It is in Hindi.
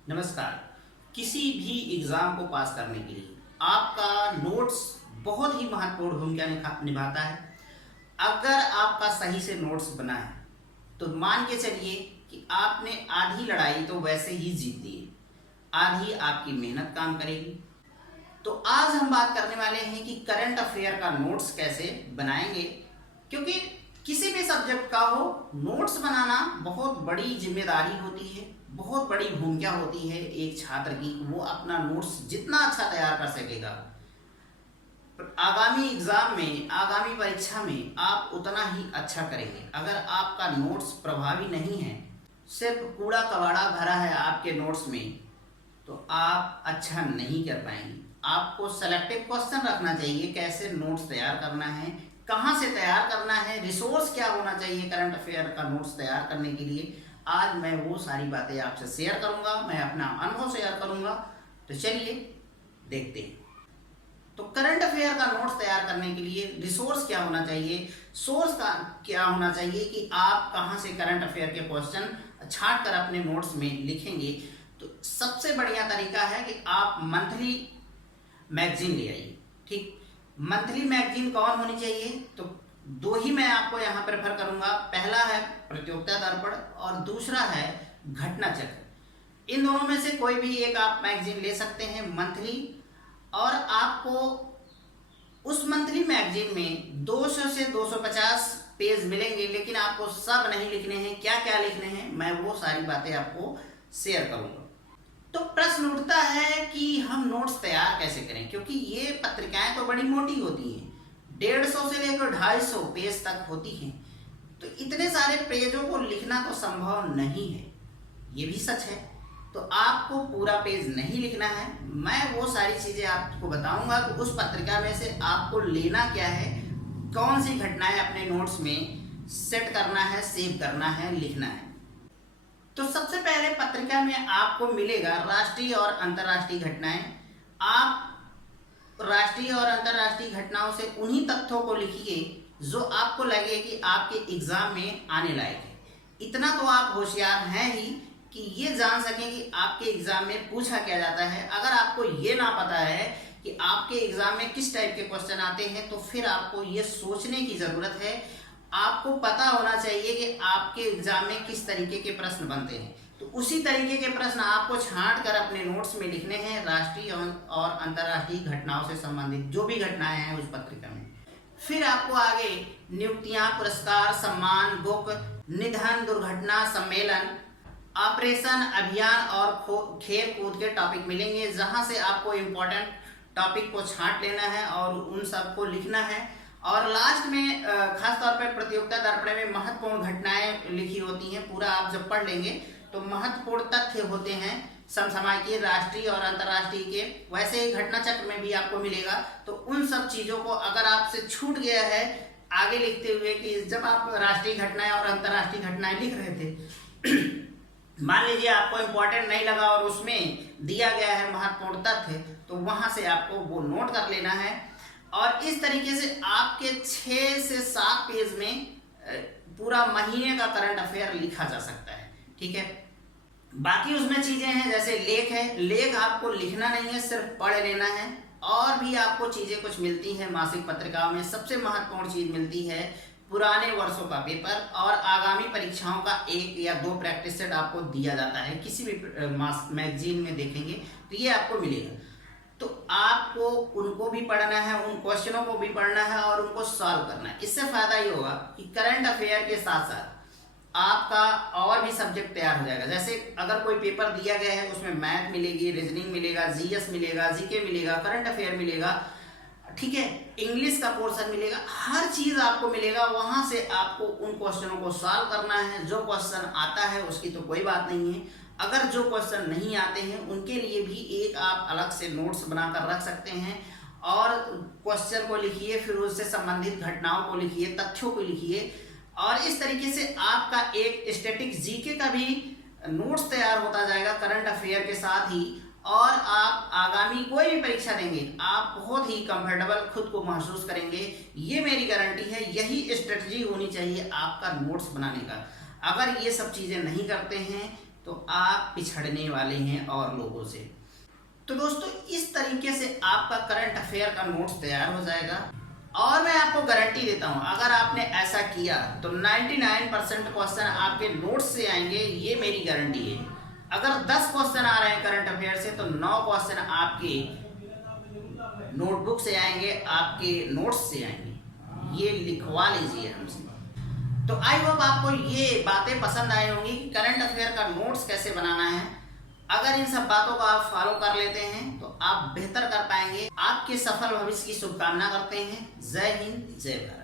नमस्कार। किसी भी एग्ज़ाम को पास करने के लिए आपका नोट्स बहुत ही महत्वपूर्ण भूमिका निभाता है। अगर आपका सही से नोट्स बना है तो मान के चलिए कि आपने आधी लड़ाई तो वैसे ही जीत ली है, आधी आपकी मेहनत काम करेगी। तो आज हम बात करने वाले हैं कि करंट अफेयर का नोट्स कैसे बनाएंगे, क्योंकि किसी भी सब्जेक्ट का हो नोट्स बनाना बहुत बड़ी जिम्मेदारी होती है, बहुत बड़ी भूमिका होती है एक छात्र की। वो अपना नोट्स जितना अच्छा तैयार कर सकेगा, आगामी एग्जाम में, आगामी परीक्षा में आप उतना ही अच्छा करेंगे। अगर आपका नोट्स प्रभावी नहीं है, सिर्फ कूड़ा कबाड़ा भरा है आपके नोट्स में, तो आप अच्छा नहीं कर पाएंगे। आपको सेलेक्टिव क्वेश्चन रखना चाहिए, कैसे नोट्स तैयार करना है, कहाँ से तैयार करना है, रिसोर्स क्या होना चाहिए करंट अफेयर का नोट्स तैयार करने के लिए। आज मैं वो सारी बातें आपसे शेयर करूंगा, मैं अपना अनुभव शेयर करूंगा। तो चलिए देखते हैं। तो करंट अफेयर का नोट्स तैयार करने के लिए रिसोर्स क्या होना चाहिए, सोर्स का क्या होना चाहिए कि आप कहाँ से करंट अफेयर के क्वेश्चन छांट कर अपने नोट्स में लिखेंगे। तो सबसे बढ़िया तरीका है कि आप मंथली मैगजीन ले आइए। ठीक, मंथली मैगजीन कौन होनी चाहिए? तो दो ही मैं आपको यहाँ प्रेफर करूंगा। पहला है प्रतियोगिता दर्पण और दूसरा है घटना चक्र। इन दोनों में से कोई भी एक आप मैगजीन ले सकते हैं मंथली, और आपको उस मंथली मैगजीन में 200 से 250 पेज मिलेंगे, लेकिन आपको सब नहीं लिखने हैं। क्या क्या लिखने हैं, मैं वो सारी बातें आपको शेयर करूंगा। तो प्रश्न उठता है कि हम नोट्स तैयार कैसे करें, क्योंकि ये पत्रिकाएं तो बड़ी मोटी होती हैं, 150 से लेकर 250 पेज तक होती हैं। तो इतने सारे पेजों को लिखना तो संभव नहीं है, ये भी सच है। तो आपको पूरा पेज नहीं लिखना है। मैं वो सारी चीज़ें आपको बताऊंगा कि उस पत्रिका में से आपको लेना क्या है, कौन सी घटनाएं अपने नोट्स में सेट करना है, सेव करना है, लिखना है। तो सबसे पहले पत्रिका में आपको मिलेगा राष्ट्रीय और अंतर्राष्ट्रीय घटनाएं। आप राष्ट्रीय और अंतर्राष्ट्रीय घटनाओं से उन्हीं तथ्यों को लिखिए जो आपको लगे कि आपके एग्जाम में आने लायक है। इतना तो आप होशियार हैं ही कि ये जान सकें कि आपके एग्जाम में पूछा क्या जाता है। अगर आपको ये ना पता है कि आपके एग्जाम में किस टाइप के क्वेश्चन आते हैं, तो फिर आपको ये सोचने की जरूरत है। आपको पता होना चाहिए कि आपके एग्जाम में किस तरीके के प्रश्न बनते हैं। तो उसी तरीके के प्रश्न आपको छांट कर अपने नोट्स में लिखने हैं, राष्ट्रीय और अंतर्राष्ट्रीय घटनाओं से संबंधित जो भी घटनाएं हैं उस पत्रिका में। फिर आपको आगे नियुक्तियां, पुरस्कार, सम्मान, बुक, निधन, दुर्घटना, सम्मेलन, ऑपरेशन, अभियान और खेल कूद के टॉपिक मिलेंगे, जहां से आपको इम्पोर्टेंट टॉपिक को छांट लेना है और उन सब को लिखना है। और लास्ट में खासतौर पर प्रतियोगिता दर्पण में महत्वपूर्ण घटनाएं लिखी होती हैं। पूरा आप जब पढ़ लेंगे तो महत्वपूर्ण तथ्य होते हैं समसामयिक, राष्ट्रीय और अंतर्राष्ट्रीय के। वैसे ही घटना चक्र में भी आपको मिलेगा। तो उन सब चीजों को अगर आपसे छूट गया है आगे लिखते हुए कि जब आप राष्ट्रीय घटनाएं और अंतर्राष्ट्रीय घटनाएं लिख रहे थे, मान लीजिए आपको इम्पोर्टेंट नहीं लगा और उसमें दिया गया है महत्वपूर्ण तथ्य, तो वहां से आपको वो नोट कर लेना है। और इस तरीके से आपके 6 से 7 पेज में पूरा महीने का करंट अफेयर लिखा जा सकता है। ठीक है, बाकी उसमें चीजें हैं जैसे लेख है। लेख आपको लिखना नहीं है, सिर्फ पढ़ लेना है। और भी आपको चीजें कुछ मिलती हैं मासिक पत्रिकाओं में। सबसे महत्वपूर्ण चीज मिलती है पुराने वर्षों का पेपर, और आगामी परीक्षाओं का 1 या 2 प्रैक्टिस सेट आपको दिया जाता है। किसी भी मैगजीन में देखेंगे तो ये आपको मिलेगा। तो आपको उनको भी पढ़ना है, उन क्वेश्चनों को भी पढ़ना है और उनको सॉल्व करना है। इससे फायदा ये होगा कि करंट अफेयर के साथ साथ आपका और भी सब्जेक्ट तैयार हो जाएगा। जैसे अगर कोई पेपर दिया गया है उसमें मैथ मिलेगी, रीजनिंग मिलेगा, जीएस मिलेगा, जीके मिलेगा, करंट अफेयर मिलेगा, ठीक है, इंग्लिश का पोर्शन मिलेगा, हर चीज आपको मिलेगा। वहां से आपको उन क्वेश्चनों को सॉल्व करना है। जो क्वेश्चन आता है उसकी तो कोई बात नहीं है, अगर जो क्वेश्चन नहीं आते हैं उनके लिए भी एक आप अलग से नोट्स बनाकर रख सकते हैं। और क्वेश्चन को लिखिए, फिर उससे संबंधित घटनाओं को लिखिए, तथ्यों को लिखिए, और इस तरीके से आपका एक स्टैटिक जीके का भी नोट्स तैयार होता जाएगा करंट अफेयर के साथ ही। और आप आगामी कोई भी परीक्षा देंगे आप बहुत ही कंफर्टेबल खुद को महसूस करेंगे, ये मेरी गारंटी है। यही स्ट्रेटजी होनी चाहिए आपका नोट्स बनाने का। अगर ये सब चीजें नहीं करते हैं तो तो आप पिछड़ने वाले हैं और लोगों से। तो दोस्तों इस तरीके से आपका करंट अफेयर का नोट्स तैयार हो जाएगा और मैं आपको गारंटी देता हूं अगर आपने ऐसा किया तो 99% क्वेश्चन आपके नोट्स से आएंगे, ये मेरी गारंटी है। अगर 10 क्वेश्चन आ रहे हैं करंट अफेयर से तो 9 क्वेश्चन आपके नोटबुक से आएंगे, आपके नोट्स से आएंगे। ये लिखवा लीजिए हमसे। तो आई होप आपको ये बातें पसंद आई होंगी कि करंट अफेयर का नोट्स कैसे बनाना है। अगर इन सब बातों को आप फॉलो कर लेते हैं तो आप बेहतर कर पाएंगे। आपके सफल भविष्य की शुभकामना करते हैं। जय हिंद, जय भारत।